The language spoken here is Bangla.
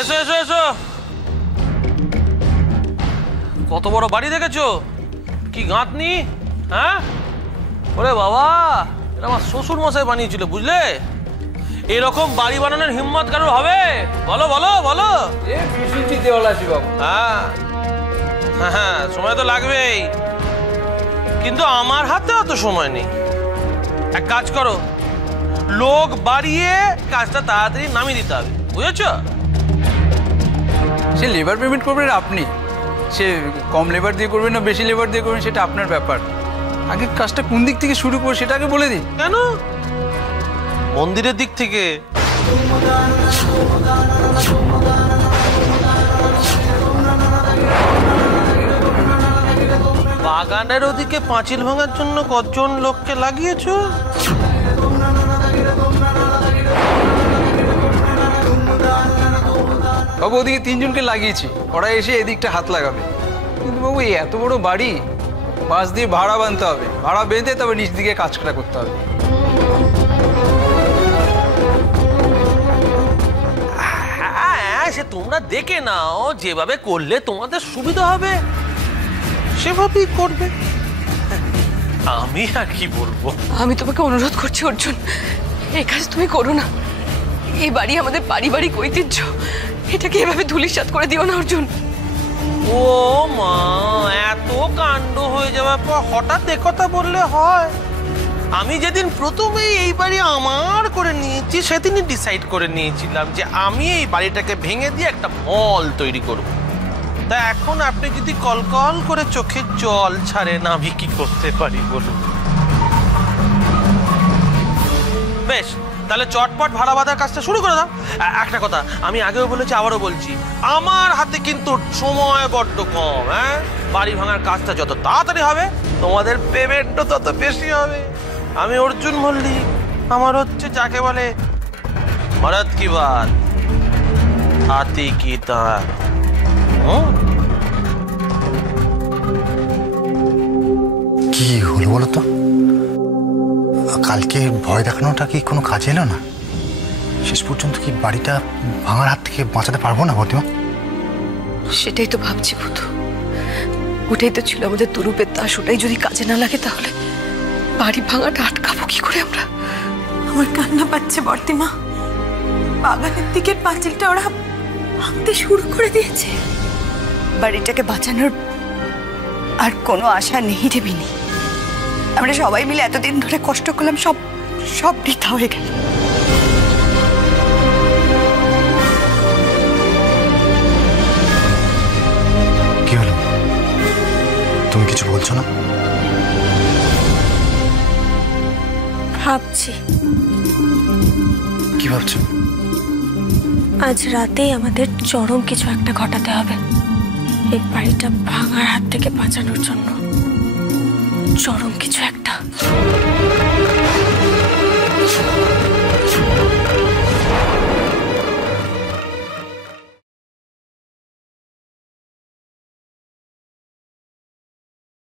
এসো এসো এসো। কত বড় বাড়ি দেখেছো? কি গাঁথনি, হ্যাঁ? ওরে বাবা, এটা আমার শ্বশুর মশাই বানিয়েছিল, বুঝলে? এরকম বাড়ি বানানোর হিম্মত কারোর হবে? বলো বলো বলো। হ্যাঁ হ্যাঁ, সময় তো লাগবেই, কিন্তু আমার হাতে অত সময় নেই। এক কাজ করো, লোক বাড়িয়ে কাজটা তাড়াতাড়ি নামিয়ে দিতে হবে, বুঝেছো? সে লেবার পেমেন্ট করবেন আপনি, সে কম লেবার দিয়ে করবেন না বেশি লেবার দিয়ে করবেন সেটা আপনার ব্যাপার। আগে কাজটা কোন দিক থেকে শুরু করবো সেটা আগে বলে দিন। কেন? মন্দিরের দিক থেকে। বাগানের ওদিকে পাঁচিল ভাঙার জন্য কতজন লোককে লাগিয়েছো? বাবু ওদিকে 3 জনকে লাগিয়েছি, ওরা এসে এদিকটা হাত লাগাবে। কিন্তু বাবু এই এত বড় বাড়ি, বাঁশ দিয়ে ভাড়া বাঁধতে হবে, ভাড়া বেঁধে তবে নিচ দিকে কাজটা করতে হবে। হ্যাঁ, সে তোমরা দেখে নাও, যেভাবে করলে তোমাদের সুবিধা হবে সেভাবেই করবে। আমি আর কি বলবো? আমি তোমাকে অনুরোধ করছি অর্জুন, এই কাজ তুমি করো না। এই বাড়ি আমাদের পারিবারিক ঐতিহ্য, এটাকে এভাবে ধূলিসাৎ করে দিও না অর্জুন। ও মা, এত কাণ্ড হয়ে যাওয়ার পর হঠাৎ একথা বললে হয়? আমি যেদিন প্রথমেই এই বাড়ি আমার করে নিয়েছি সেদিনই ডিসাইড করে নিয়েছিলাম যে আমি এই বাড়িটাকে ভেঙে দিয়ে একটা মল তৈরি করব। তা এখন আপনি যদি কলকল করে চোখে জল ছাড়েন, আমি কি করতে পারি বলুন? বেশ, তাহলে চটপট ভাড়া বাঁধার কাজটা শুরু করে দাও। একটা কথা আমি আগেও বলেছি, আবারও বলছি, আমার হাতে কিন্তু সময় বড্ড কম। হ্যাঁ, বাড়ি ভাঙার কাজটা যত তাড়াতাড়ি হবে তোমাদের পেমেন্টও তত বেশি হবে। আমি অর্জুন মল্লিক, আমার হচ্ছে যাকে বলে মরদ কি বাত হাতি কি দাঁত। কি হলো বলো তো? কালকে ভয় দেখানোটা কি কোনো কাজে এলো না? শেষ পর্যন্ত কি বাড়িটা ভাঙার হাত থেকে বাঁচাতে পারবো না প্রতিমা? সেটাই তো ভাবছি বুধু, ওটাই তো ছিল আমাদের দুরূপের দাস। ওটাই যদি কাজে না লাগে তাহলে বাড়ি ভাঙাটা আটকাবো কি করে আমরা? আমার কান্না পাচ্ছে বর্তিমা। বাগানের দিকের পাঁচিলটা ওরা ভাঙতে শুরু করে দিয়েছে। বাড়িটাকে বাঁচানোর আর কোনো আশা নেই রে বিনি। আমরা সবাই মিলে এতদিন ধরে কষ্ট করলাম, সব সব বৃথা হয়ে গেল। কি হলো? তুমি কিছু বলছো না? ভাবছি। কি ভাবছো? আজ রাতেই আমাদের চরম কিছু একটা ঘটাতে হবে এই বাড়িটা ভাঙার হাত থেকে বাঁচানোর জন্য। চরম কিছু একটা।